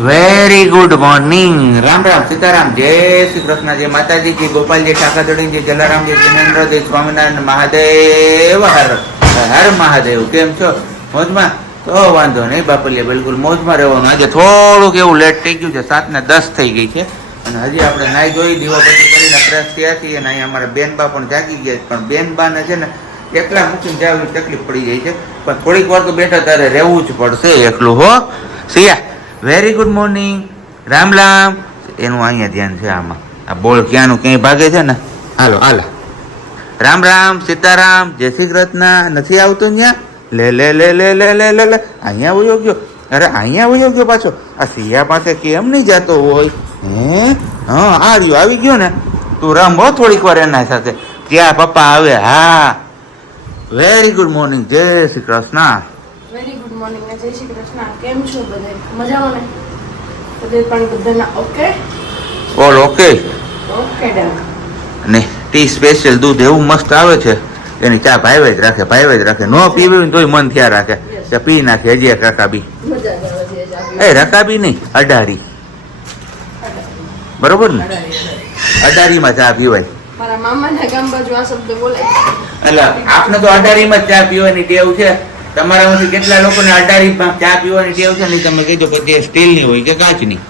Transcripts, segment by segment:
Very good morning Ram Ram Sitaram જય શ્રી કૃષ્ણ જય માતાજી જી ગોપાલજી ઠાકાદોડી જી જલારામજી જિનેન્દ્રજી સ્વામિનારાયણ મહાદેવ હર હર મહાદેવ કેમ છો? મોજમાં? તો વાંધો નહીં બાપલિયા, બિલકુલ મોજમાં રહેવાનું. આજે થોડુંક એવું લેટ થઈ ગયું છે, સાત ને દસ થઈ ગઈ છે. અને હજી આપણે નાઈ જોઈ દીવાબત્તી કરીને ફ્રેશ થયા છીએ અને અહીંયા અમારા બેનબા પણ જાગી ગયા. પણ બેનબાને છે ને એકલા મૂકીને જાવી તકલીફ પડી જાય છે. પણ થોડીક વાર તો બેઠા તારે રહેવું જ પડશે એકલું, હો. Siya. Very good morning Ram Ram. એનું અહીંયા ધ્યાન છે આમાં. આ બોલ ક્યાંનું ક્યાંય ભાગે છે ને? હાલો હાલો. રામ રામ સીતારામ જય શ્રી કૃષ્ણ. નથી આવતું ત્યાં લે લે લે લે લે લે લે લે. અહીંયા વયો ગયો. અરે અહીંયા વયો ગયો પાછો. આ સિયા પાસે કેમ નહીં જતો હોય? હે? હા આ રહ્યો આવી ગયો ને. તું રામ હો થોડીક વાર એના સાથે. ત્યાં પપ્પા આવે? હા. વેરી ગુડ મોર્નિંગ જય શ્રી કૃષ્ણ. મોર્નિંગ ને જય શ્રી કૃષ્ણ. કેમ છો બધે? મજામાં ને? બધે પણ બધાના okay? All okay? Okay done. ને ટી સ્પેશિયલ દૂધ એવું મસ્ત આવે છે. એની ચા ભાઈ જ રાખે ભાઈ જ રાખે. નો પીવી તોય મન થયા રાખે. પી નાખે હજી એક રકાબી. એ રકાબી નહીં અડારી. બરોબર ને? અડારીમાં ચા પીવાય. મારા મામાના ગામ બાજુ આ શબ્દ બોલાય એટલે આપને તો અડારીમાં ચા પીવાની ટેવ છે. તમારામાંથી કેટલા લોકોને અટારી ચા પીવાની ટેવ છે ને તમે કહેજો કે તે સ્ટીલની હોય કે કાચની.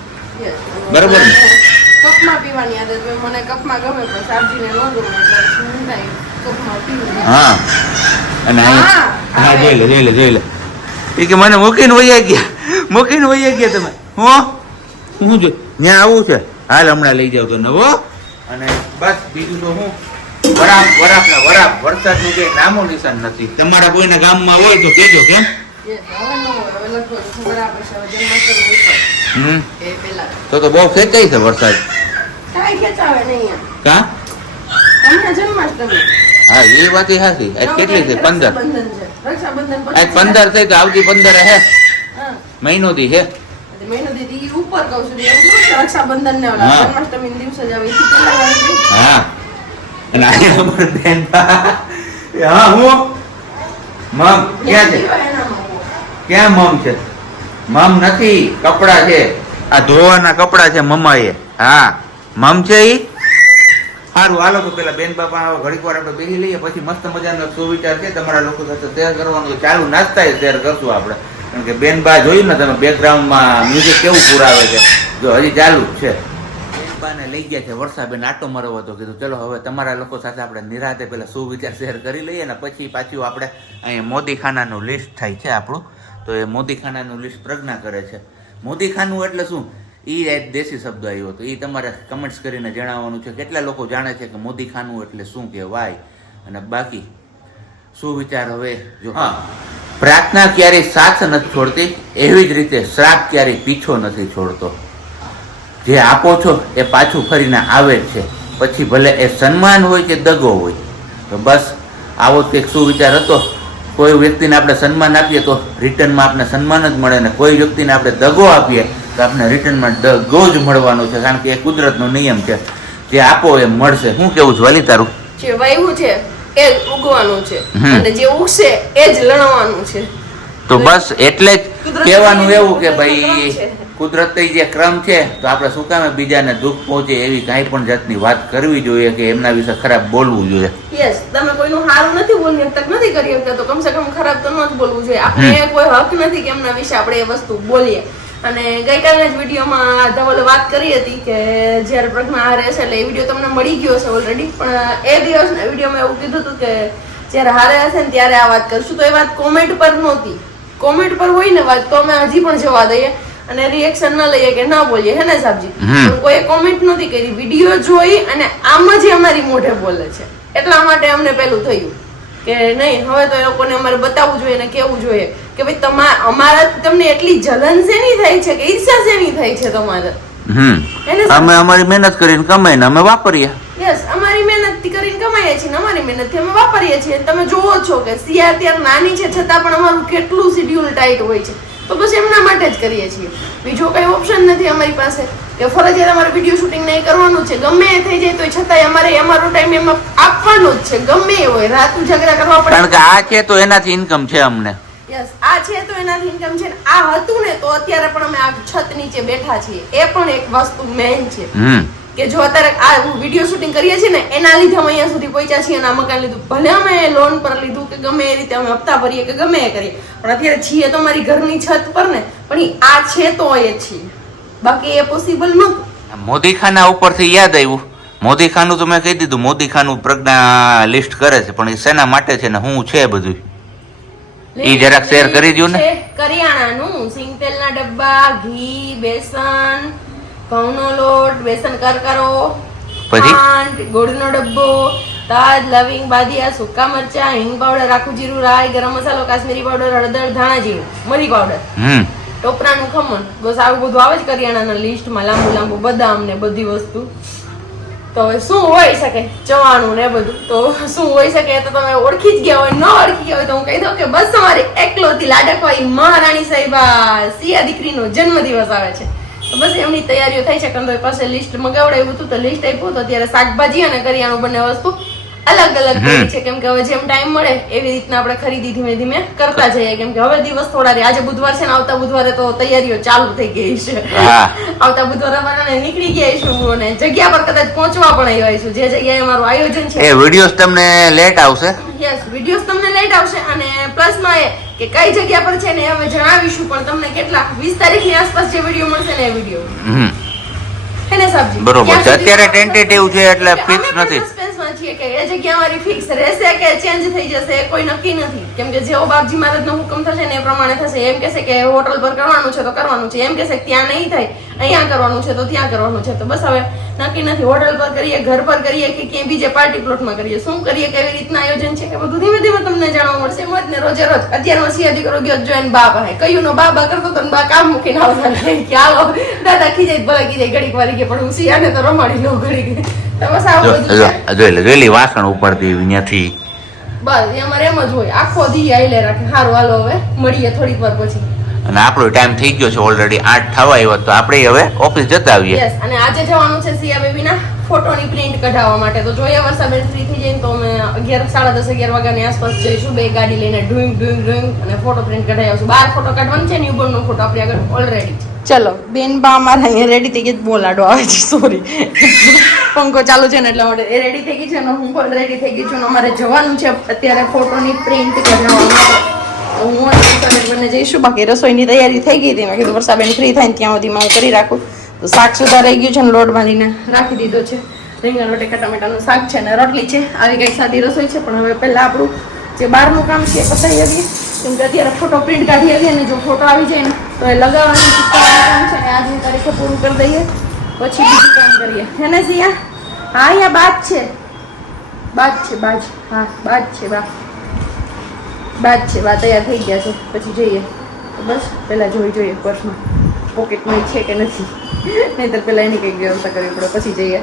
બરોબર ને? કપમાં પીવાની આદત હોય. મને કપમાં ગમે પણ સાબજીને ન ગમે એટલે હું કપમાં પીવું. હા. અને હા, હા. જોઈ લે જોઈ લે જોઈ લે. એ કે મને મૂકીને વૈયા ગયા. મૂકીને વૈયા ગયા તમે. હું? હું જો ત્યાં આવું છે. હાલ હમણાં લઈ જાવ તો નવો. અને બસ બીજું તો હું વરાપ વરાપના વરાપ. ગામમાં હોય તો કેજો કેમ તો. તો બહુ ખેંચાય છે વરસાદ. કા? હા એ વાત હાથી આજ કેટલી છે? પંદર. આજ પંદર થઈ તો આવતી પંદર હે? મહિનો થી હે? ઉપર કહું છું રક્ષાબંધન ને જન્માષ્ટમી દિવસે જ આવે. હા. અને આ અમાર બેન હા, હું? મમ, ક્યાં છે. ક્યાં મમ છે? મમ નથી, કપડા છે. આ ધોવાના કપડા છે મમાએ. હા. મમ છે ઈ? સારું હાલો તો પેલા બેન બાપા ઘડીક વાર આપણે બેસી લઈએ, પછી મસ્ત મજાનો સુવિચાર છે. તમારા લોકો સાથે શેર કરવાનો ચાલુ નાસ્તા શેર કરશું આપણે. કારણ કે બેન બા જોયું ને તમે બેકગ્રાઉન્ડમાં મ્યુઝિક કેવું પુરાવે છે. જો હજી ચાલુ છે. બેનબાને લઈ ગયા છે. વરસાદબેન આટો મારવો હતો. કીધું, ચલો, હવે તમારા લોકો સાથે આપણે નિરાતે પહેલાં સુવિચાર શેર કરી લઈએ ને પછી પાછું આપણે અહીંયા મોદીખાનાનું લિસ્ટ થાય છે આપણું. તો એ મોદીખાનાનું લિસ્ટ પ્રજ્ઞા કરે છે. મોદીખાનું એટલે શું? એ દેશી શબ્દ આવ્યો હતો. એ તમારે કમેન્ટ્સ કરીને જણાવવાનું છે. કેટલા લોકો જાણે છે કે મોદીખાનું એટલે શું કહેવાય? અને બાકી શું વિચાર હવે જો હા. પ્રાર્થના ક્યારેય સાથ નથી છોડતી, એવી જ રીતે શ્રાપ ક્યારેય પીછો નથી છોડતો. જે આપો છો એ પાછું ફરીને આવે જ છે. પછી ભલે એ સન્માન હોય કે દગો હોય તો બસ આવો કંઈક સુવિચાર હતો. કોઈ વ્યક્તિને આપણે સન્માન આપીએ તો રિટર્નમાં આપણે સન્માન જ મળે ને કોઈ વ્યક્તિને આપણે દગો આપીએ તો આપણે રિટર્નમાં દગો જ મળવાનો છે. કારણ કે એ કુદરતનો નિયમ છે. જે આપો એ મળશે. હું કેવું છું વાલી તારું જે વાયુ છે એ ઉગવાનું છે. અને જે ઉગશે એ જ લણવાનું છે. તો બસ એટલે જ કહેવાનું એવું કે ભાઈ. કુદરતી જે ક્રમ છે તો આપણે શું કામે બીજાને દુઃખ પહોંચે એવી કાંઈ પણ જાતની વાત કરવી જોઈએ કે એમના વિશે ખરાબ બોલવું જોઈએ. યસ તમે કોઈનું સારું નથી બોલની તક નથી કરી શકતા તો કમસે કમ ખરાબ તો ન જ બોલવું જોઈએ. આપણે કોઈ હક નથી કે એમના વિશે આપણે એ વસ્તુ બોલીએ. અને ગઈકાલના જ વિડીયોમાં ધવલે વાત કરી હતી કે જ્યારે પ્રજ્ઞા હારે છે એટલે એ વીડિયો તમને મળી ગયો છે ઓલરેડી પણ એ દિવસના વિડીયોમાં એવું કીધું હતું કે જ્યારે હારે હશે ને ત્યારે આ વાત કરશું. તો એ વાત કોમેન્ટ પર નહોતી. કોમેન્ટ પર હોય ને વાત તો અમે હજી પણ જવા દઈએ. અને રિએક્શન ન લઈએ કે ના બોલીએ હે ને સાહેબજી કોઈ કોમેન્ટ નથી કરી વીડિયો જોઈ અને આમ જ અમારી મોઢે બોલે છે. એટલા માટે અમને પેલું થયું કે નહીં હવે તો એ લોકોને અમારે બતાવવું જોઈએ ને કેવું જોઈએ કે ભાઈ તમા અમારા તમને એટલી જલન શેની થાય છે કે ઈર્ષા શેની થાય છે તમારે? અમે અમારી મહેનત કરીને કમાઈને અમે વાપરીએ. યસ અમારી મહેનત કરીને કમાઈએ છીએ અમારી અમારી મહેનતથી અમે વાપરીએ છીએ. તમે જોવો છો કે સિયા અત્યારે નાની છે છતાં પણ અમારું કેટલું શિડ્યુલ ટાઈટ હોય છે. તો બસ એમના માટે જ કરીએ છીએ. બીજો કઈ ઓપ્શન નથી અમારી પાસે. કે ફરજિયાત અમારે વીડિયો શૂટિંગ નહીં કરવાનું છે. ગમે એ થઈ જાય તો છતાંય અમારે અમારો ટાઈમ એમાં આપવાનો જ છે. ગમે એ હોય રાત ઝઘડા કરવા પડે. કારણ કે આ છે તો એનાથી ઇન્કમ છે અમને. યસ આ છે તો એનાથી ઇન્કમ છે. આ હતું ને તો અત્યારે પણ અમે આ છત નીચે બેઠા છીએ. એ પણ એક વસ્તુ મેઇન છે. કે જો અત્યારે આ વીડિયો શૂટિંગ કરીએ છીએ ને એના લીધે અમે અહીંયા સુધી પહોંચ્યા છીએ અને આ મકાન લીધું. ભલે અમે લોન પર લીધું કે ગમે એ રીતે અમે હપ્તા ભરીએ કે ગમે એ કરીએ પણ અત્યારે છીએ તો અમારી ઘરની છત પર ને પણ આ છે તો એ છીએ. બાકી એ પોસિબલ નહોતું. મોદીખાના ઉપરથી યાદ આવ્યું. મોદી ખાનું તો મેં કહી દીધું મોદી ખાનું પ્રજ્ઞા લિસ્ટ કરે છે પણ એ શેના માટે છે ને હું છે બધું? ઈ જરાક શેર કરી દ્યો ને. કરિયાણાનું સિંગતેલના ડબ્બા ઘી બેસન ઘઉંનો લોટ બેસન કરકરો પછી? ગોળનો ડબ્બો તાજ લવિંગ બાદિયા સુકા મરચા હિંગ પાવડર આખું જીરું રાઈ ગરમ મસાલો કાશ્મીરી પાવડર હળદર ધાણા જીરું મરી પાવડર. ટોપરાનું ખમણ. બસ આવું બધું આવે જ કરિયાણાના લિસ્ટમાં લાંબુ લાંબુ બદામ ને બધી વસ્તુ. તો હવે શું હોઈ શકે? ચવાણું ને બધું. તો શું હોઈ શકે? તો તમે ઓળખી જ ગયા હોય ન ઓળખી ગયા હોય તો હું કહી દઉં કે બસ તમારી એકલોથી લાડકવાઈ મહારાણી સાહેબા સિયા દીકરીનો જન્મદિવસ આવે છે. બસ એમની તૈયારીઓ થઈ છે. કંદોય પાસે લિસ્ટ મગાવડાવ્યું હતું. તો લિસ્ટ આપ્યું તો અત્યારે શાકભાજી અને કરિયાણું બંને વસ્તુ અલગ અલગ છે. કેમ કે હવે જેમ ટાઈમ મળે એવી રીતના આપણે ખરીદી ધીમે ધીમે કરતા જઈએ. કેમ કે હવે દિવસ થોડા રે આજે બુધવાર છે ને આવતા બુધવારે તો તૈયારીઓ ચાલુ થઈ ગઈ છે. આવતા બુધવારે અમારે નીકળી ગયા છું અને જગ્યા પર કદાચ પહોંચવા પણ આવ્યા છું. જે જગ્યાએ અમારું આયોજન છે. એ વિડીયોસ તમને લેટ આવશે? યસ વિડીયોસ તમને લેટ આવશે અને પ્લસમાં એ કે કઈ જગ્યા પર છે ને અમે જણાવીશું. પણ તમને કેટલા? વીસ તારીખની આસપાસ જે વીડિયો મળશે ને એ વીડિયો? બરોબર અત્યારે ટેન્ટેટિવ છે એટલે ફિક્સ નથી. કે એ જગ્યા મારી ફિક્સ રહેશે કે ચેન્જ થઈ જશે કોઈ નક્કી નથી. કેમ કે જેવો બાપજી મહારાજનો હુકમ થશે ને એ પ્રમાણે થશે. એમ કહેશે કે હોટલ પર કરવાનું છે તો કરવાનું છે. એમ કહેશે કે ત્યાં નહીં થાય, અહીંયા કરવાનું છે તો ત્યાં કરવાનું છે. તો બસ હવે નક્કી નથી. હોટલ પર કરીએ, ઘર પર કરીએ કે ક્યાંય બીજે પાર્ટી પ્લોટમાં કરીએ? શું કરીએ? કેવી રીતના આયોજન છે? કે બધું ધીમે ધીમે તમને જાણવા મળશે. મોજ ને રોજે રોજ. અત્યારે સિયા દીકરો ગયો જોઈને બાબા હે. કયું નો બા બા કરતો તો બા કામ મૂકીને આવતા કે આવો દાદા ખીજાઈ ભલે ખીજાય, ઘડીક વાળી કે પણ હું સિયાને તો રમાડી લઉં ઘડીક. જોઈ લે જોઈ લે વાસણ ઉપરથી ત્યાંથી બસ એ અમારે એમ જ હોય. આખો દી આઈલે રાખે. સારું હાલો હવે. મળીએ થોડીક વાર પછી. અને આપણો ટાઈમ થઈ ગયો છે ઓલરેડી આઠ થવા આવ્યો તો આપણે હવે ઓફિસ જતા આવીએ. યસ અને આજે જવાનું છે સિયા બેબીના ફોટોની પ્રિન્ટ કઢાવવા માટે. તો જોઈએ વર્ષાબેન ફ્રી થઈ જાય ને તો અમે અગિયાર સાડા દસ અગિયાર વાગ્યાની આસપાસ જઈશું. બે ગાડી લઈને ડુઈંગ ડુઈંગ ડુઈંગ અને ફોટો પ્રિન્ટ કઢાવી આવશું બાર ફોટો કાઢવાનો છે ન્યૂબોર્ન નો ફોટો આપણી આગળ ઓલરેડી ચલો બેન બા અમારા અહીંયા રેડી થઈ ગઈ બોલાડો આવે છે સોરી પંખો ચાલુ છે ને એટલા માટે એ રેડી થઈ ગઈ છે અને હું પણ રેડી થઈ ગઈ છું અમારે જવાનું છે અત્યારે ફોટોની પ્રિન્ટ તો હું અને જઈશું. બાકી રસોઈની તૈયારી થઈ ગઈ હતી. મેં કીધું વર્ષાબેન ફ્રી થાય ત્યાં સુધી હું કરી રાખું. તો શાક સુધા રહી ગયું છે ને લોટ બાંધીને રાખી દીધો છે. રીંગણ બટેકા ટમેટાનું શાક છે ને રોટલી છે. આવી કંઈક સાદી રસોઈ છે. પણ હવે પહેલાં આપણું જે બહારનું કામ છે એ પતાવી આવીએ. કેમ કે અત્યારે ફોટો પ્રિન્ટ કાઢી આવીએ ને જો ફોટો આવી જાય ને તો એ લગાવવાનું કામ છે ને આજની તારીખે પૂરું કરી દઈએ. પછી બીજું કામ કરીએ. હે ને સિયા? હા, અહીંયા બાજ છે. બાજ છે, બાજ. હા, બાજ છે, બા. બાદ છે, બા, તૈયાર થઈ ગયા છે. પછી જઈએ. તો બસ, પહેલાં જોઈ જોઈએ પર્સમાં. પોકેટમાં છે કે નથી. નહીંતર પહેલાં એની કંઈક વ્યવસ્થા કરવી પડે. પછી જઈએ.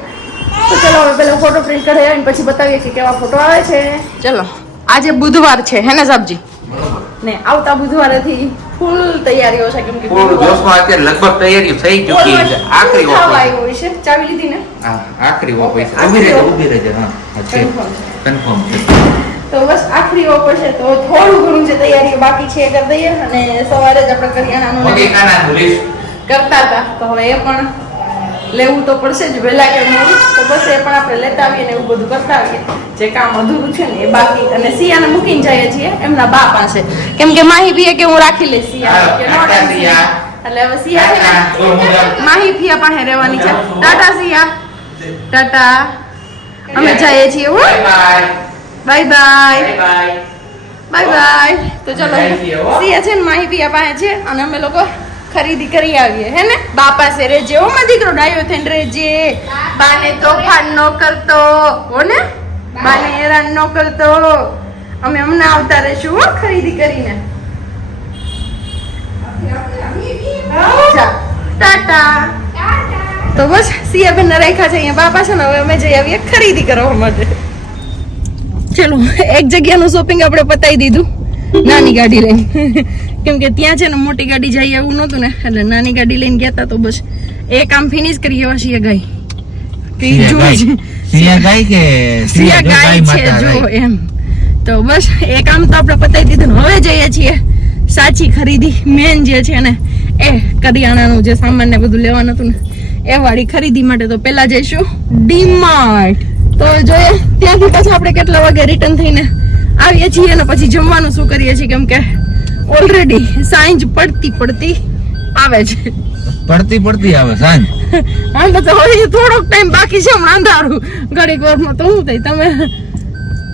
તો ચલો, હવે પહેલાં ફોટો પ્રિન્ટ આવીને પછી બતાવીએ કે કેવા ફોટો આવે છે. ચલો. આજે બુધવાર છે હે ને સાહેબજી ને આવતા બુધવારેથી ફૂલ તૈયારીઓ છે કેમ કે ફૂલ જોશમાં અત્યારે લગભગ તૈયારીઓ થઈ ચૂકી છે. આખરી હોય છે ચાવી લીધી ને? હા, આખરી ઓફિસ આખરી ઊભી રહેજો. ઊભી રહેજે હા છે. કન્ફર્મ છે. તો બસ આખરી ઓફર છે તો થોડું ઘણું જે તૈયારીઓ બાકી છે એ કરી દઈએ અને સવારે જ આપણે કરિયાણાનું કરતા હતા. તો હવે એ પણ લેવું તો પડશે જ. વહેલા કે મોડું તો બસ એ પણ આપણે લેતા આવીએ ને એવું બધું કરતા આવીએ જે કામ અધૂરું છે ને એ બાકી. અને સિયાને મૂકીને જઈએ છીએ એમના બા પાસે કેમ કે માહી બી કે હું રાખી લઈશ સિયા. એટલે હવે સિયા જાઉં. માહી ફિયા પાસે રહેવાની છે. ટાટા સિયા ટાટા. અમે જઈએ છીએ હો. Bye bye. Bye bye. તો ચલો સિયા, છે ને માહી પિયા પાસે છે. અને અમે લોકો ખરીદી કરી આવીએ, હે ને? બા પાસે રેજે હો માં દીકરો, ડાયો થઈને રેજે બાને તોફાન નો કરતો, હો ને? બાને હેરાન નો કરતો. અમે હમણાં આવતા રહેશું, હો, ખરીદી કરીને. ટાટા. તો બસ સિયા બેન રાખ્યા છે, અહીંયા બાપા છે ને, હવે અમે જઈ આવીએ ખરીદી કરવા માટે. ચલો, એક જગ્યાનું શોપિંગ આપણે પતાવી દીધું. નાની ગાડી લઈને. કેમ કે ત્યાં છે ને મોટી ગાડી જઈ એવું નહોતું ને એટલે નાની ગાડી લઈને ગયા હતા તો બસ એ કામ ફિનિશ કરી એવા છીએ ગાય. કે ઈ સિયા ગાય. કે સિયા ગાય છે જો એમ. તો બસ એ કામ તો આપણે પતાવી દીધું હવે જઈએ છીએ સાચી ખરીદી. મેન જે છે ને એ કરિયાણાનું જે સામાન ને બધું લેવાનું હતું ને એ વાળી ખરીદી માટે તો પેલા જઈશું ડીમાર્ટ. તો જોઈએ ત્યાંથી પછી આપણે કેટલા વાગે રિટર્ન થઈને આવીએ છીએ અને પછી જમવાનું શું કરીએ છીએ કેમ કે ઓલરેડી સાંજ પડતી પડતી આવે છે. પડતી પડતી આવે સાંજ. આમ તો હવે થોડોક ટાઈમ બાકી છે હમણાં અંધારું. ઘડીક વારમાં તો હું થઈ તમે?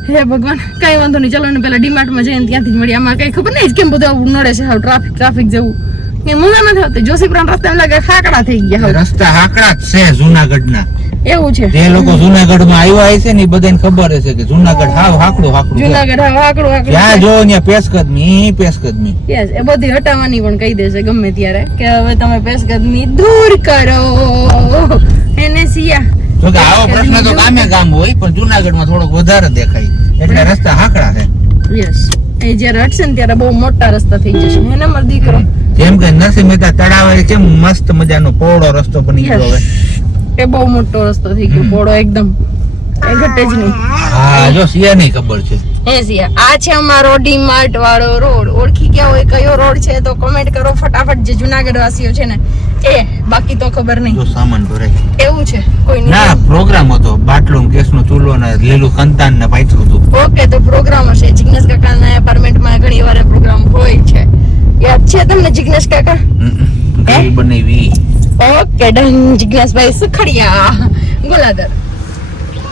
હે ભગવાન કઈ વાંધો નહીં. ચલો ને પેલા ડીમાર્ટમાં જઈને ત્યાંથી જ મળીએ. આમાં કઈ ખબર નહીં કેમ બધું આવું નડે છે ટ્રાફિક ટ્રાફિક જેવું. કે મજા નથી આવતી. જોશીપુરા રસ્તા એમ લાગે ફાકડા થઈ ગયા રસ્તા હાકડા જ છે જુનાગઢના. એવું છે. જે લોકો જુનાગઢમાં આવ્યા હશે ને બધાને ખબર હશે કે જુનાગઢ હાવ હાકડું હાકડું જુનાગઢ હાવ આકડું જ્યાં ત્યાં જો ત્યાં પેશકદમી પેશકદમી. યસ એ બધી હટાવવાની પણ કહી દેશે ગમે ત્યારે કે હવે તમે પેશકદમી દૂર કરો. એને સિયા જો કે આવો પ્રશ્ન તો ગામે ગામ હોય પણ જુનાગઢમાં થોડોક વધારે દેખાય. એટલે રસ્તા હાકડા છે. યસ એ જ્યારે હટશે ને ત્યારે બહુ મોટા રસ્તા થઈ જશે. એને મારો દીકરો. જેમ કે નરસિંહ મહેતા તળાવ છે મસ્ત મજાનો પહોળો રસ્તો બની ગયો હવે. એ બહુ મોટો રસ્તો થઈ ગયો બોડો એકદમ. એ ઘટે જ નહીં. હા જો સિયા નહીં ખબર છે. હે સિયા આ છે અમારો ડીમાર્ટ વાળો રોડ. ઓળખી ગયા હોય કયો રોડ છે તો કમેન્ટ કરો ફટાફટ જે જુનાગઢ વાસીઓ છે ને એ બાકી તો ખબર નહીં. જો સામાન ભરાય. એવું છે કોઈ ના પ્રોગ્રામ હતો. બાટલો ગેસ નો ચૂલો ને લીલું ખંતાન ને પાથરું હતું. ઓકે તો પ્રોગ્રામ હશે. જિગ્નેશ કાકાના એપાર્ટમેન્ટમાં ઘણી વાર પ્રોગ્રામ હોય છે. યાદ છે તમને જિગ્નેશ કાકા? બનાવી. Okay done Jignasbhai Sukhadia. ગોલાદર.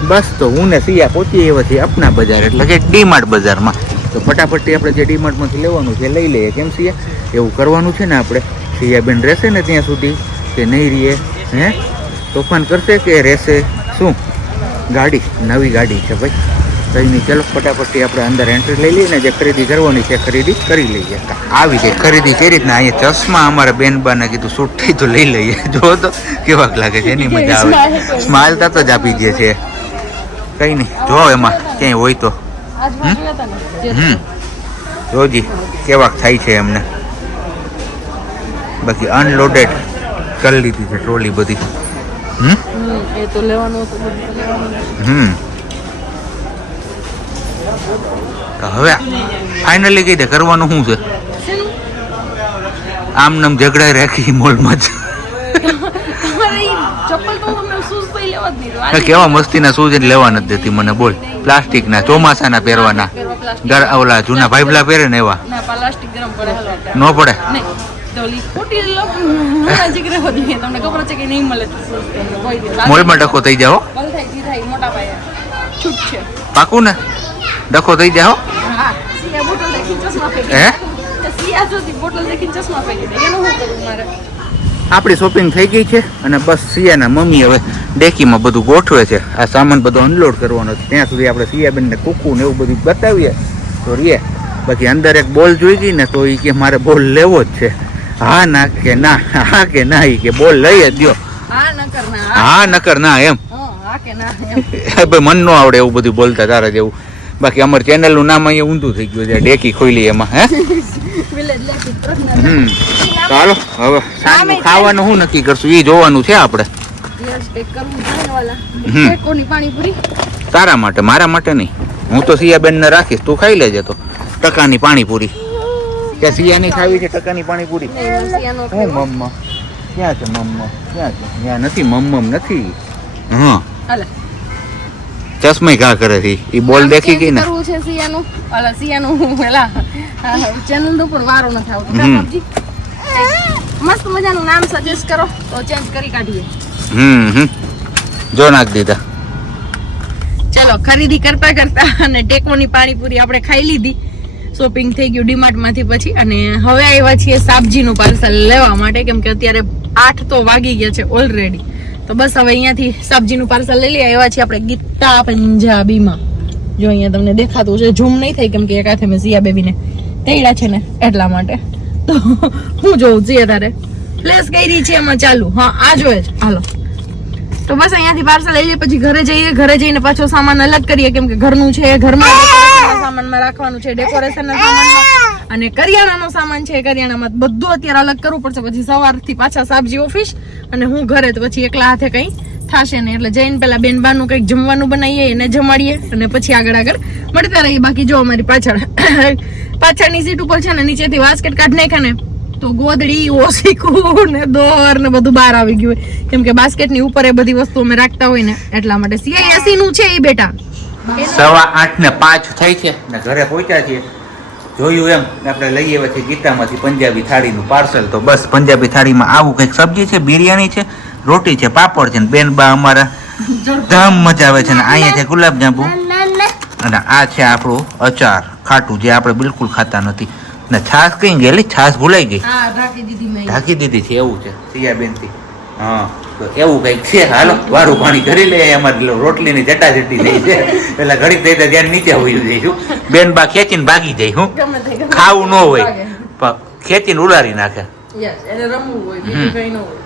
બસ તો હું ને સિયા પહોંચી એવા છીએ અપના બજાર, એટલે કે ડીમાર્ટ બજારમાં. તો ફટાફટથી આપણે જે ડીમાર્ટમાંથી લેવાનું છે લઈ લઈએ. કેમ સિયા? એવું કરવાનું છે ને આપણે. સિયા બેન રહેશે ને ત્યાં સુધી કે નહીં રહીએ, હે? તોફાન કરશે કે રહેશે? શું? ગાડી, નવી ગાડી છે ભાઈ. કંઈ નહીં ચલો ફટાફટથી આપણે અંદર એન્ટ્રી લઈ લઈએ ને જે ખરીદી કરવાની છે ખરીદી કરી લઈએ. આવી છે ખરીદી કરી રીતના અહીંયા ચશ્મા અમારા બેનબાને કીધું શૂટ થઈ તો લઈ લઈએ. જો તો કેવાક લાગે છે એની મજા આવે. સ્માઇલ તરત જ આપી દે છે. કઈ નહીં જો એમાં ક્યાંય હોય તો. હમ? જોજી કેવાક થાય છે એમને. બાકી અનલોડેડ કરી લીધી છે ટ્રોલી બધી. હમ? તો તો. હમ. તો હવે ફાઇનલી કહી દે કરવાનું શું છે? આમ નામ ઝઘડા રાખી મોલમાં જ. કેવા મસ્તીના શૂઝ લેવા નથી દેતી મને બોલ. પ્લાસ્ટિકના ચોમાસાના પહેરવાના. ઓલા જૂના ભાઈબલા પહેરે ને એવા. ના પડે. મોલમાં ડખો થઈ જાઓ. પાકું ને? ડખો થઈ જાઓ હા? દે. દે આપણી શોપિંગ થઈ ગઈ છે અને બસ સિયાના મમ્મી હવે ડેકીમાં બધું ગોઠવે છે. આ સામાન બધો અનલોડ કરવાનો છે. ત્યાં સુધી આપણે સિયાબેનને કૂકું ને એવું બધું બતાવીએ. તો રીએ બાકી અંદર એક બોલ જોઈ ગઈ ને તો એ કે મારે બોલ લેવો જ છે. હા ના કે ના હા કે ના એ કે બોલ લઈ જ દ્યો. હા નકર ના. એમ. હા, હા કે ના એમ. ભાઈ મન નો આવડે એવું બધું બોલતા તારા જેવું. બાકી અમારી ચેનલનું નામ અહીંયા ઊંધું થઈ ગયું છે ડેકી ખોલી એમાં હે? હમ. ચાલો હવે સાંજનું ખાવાનું શું નક્કી કરશું એ જોવાનું છે આપણે. ને તારા માટે મારા માટે નહીં. હું તો સિયાબેનને રાખીશ તું ખાઈ લેજે તો. ટકાની પાણીપુરી. કે સિયાની ખાવી છે ટકાની પાણીપુરી? હું મમ્મા. ક્યાં છે મમ્મા? ક્યાં છે? ત્યાં નથી મમ્મમ નથી. હા. ચશ્મા ઘા કરે છે? એ બોલ દેખી ગઈ ને? કરવું છે સિયાનું? હાલે સિયાનું પેલા ચેનલ ઉપર વારો નથી આવતો. મસ્ત મજાનું નામ સજેસ્ટ કરો તો ચેન્જ કરી કાઢીએ. હમ હમ. જો નાખ દીધા. ચલો ખરીદી કરતા કરતા અને ટેકોની પાણીપુરી આપણે ખાઈ લીધી. શોપિંગ થઈ ગયું ડીમાર્ટમાંથી પછી અને હવે આવ્યા છીએ સાબજીનું પાર્સલ લેવા માટે કેમ કે અત્યારે આઠ તો વાગી ગયા છે ઓલરેડી તો બસ હવે અહીંયાથી સબ્જીનું પાર્સલ લઈ લઈએ. આવ્યા છીએ આપણે ગીતા પંજાબીમાં. જો અહીંયા તમને દેખાતું છે ઝૂમ નહીં થાય કેમ કે એક હાથે મેં સિયા બેબીને તેડ્યા છે ને એટલા માટે. તો હું જોઉં છીએ તારે પ્લેસ કઈ રહી છે એમાં ચાલુ? હા, આ જોઈએ હાલો. તો બસ અહીંયાથી પાર્સલ લઈ લઈએ, પછી ઘરે જઈએ, ઘરે જઈને પાછો સામાન અલગ કરીએ, કેમ કે ઘરનું છે, ઘરમાં સામાનમાં રાખવાનું છે, ડેકોરેશનના સામાનમાં. અને કરિયાણાનો સામાન છે કરિયાણામાં બધું અત્યારે અલગ કરવું પડશે, પછી સવારથી પાછા સાબજી ઓફિસ, અને હું ઘરે તો પછી એકલા હાથે કંઈ થશે ને એટલે જઈને પેલા બેનબાનું કંઈક જમવાનું બનાવીએ, એને જમાડીએ, અને પછી આગળ આગળ મળતા રહીએ. બાકી જો અમારી પાછળ, પાછળની સીટ ઉપર છે ને, નીચેથી વાસ્કેટ કાઢ નાખ્યા ને તો ગોદડી ઓસીકું ને દોર ને બધું બહાર આવી ગયું હોય. કેમ કે બાસ્કેટની ઉપર એ બધી વસ્તુ અમે રાખતા હોય ને એટલા માટે. સીઆઈએસી નું છે એ બેટા. સવા આઠ ને પાંચ થઈ છે ને ઘરે પહોંચ્યા છીએ. જોયું એમ આપણે લઈ આવ્યા છીએ ગીતામાંથી પંજાબી થાળીનું પાર્સલ. તો બસ પંજાબી થાળીમાં આવું કંઈક સબ્જી છે બિરયાની છે રોટી છે પાપડ છે ને બેન બા અમારા. ધામ મજા આવે છે ને અહીંયા છે ગુલાબજાંબુ. અને આ છે આપણું અચાર ખાટું જે આપણે બિલકુલ ખાતા નથી. ને છાસ કઈ ગયેલી? છાશ ભૂલાઈ ગઈ. ઢાંકી દીધી છે એવું છે. સિયાબેનથી હા તો એવું કંઈક છે? હાલો વારું પાણી કરી લે અમારી રોટલી ની જટા જટી થઈ છે. પેલા ઘડીક થઈ ત્યાં નીચે હોઈ જઈશું. બેન બા ખેંચીને ભાગી જાય હું ખાવું ન હોય. ખેંચીને ઉડાડી નાખે. એને રમવું હોય હમ. બીજું કઈ ન હોય.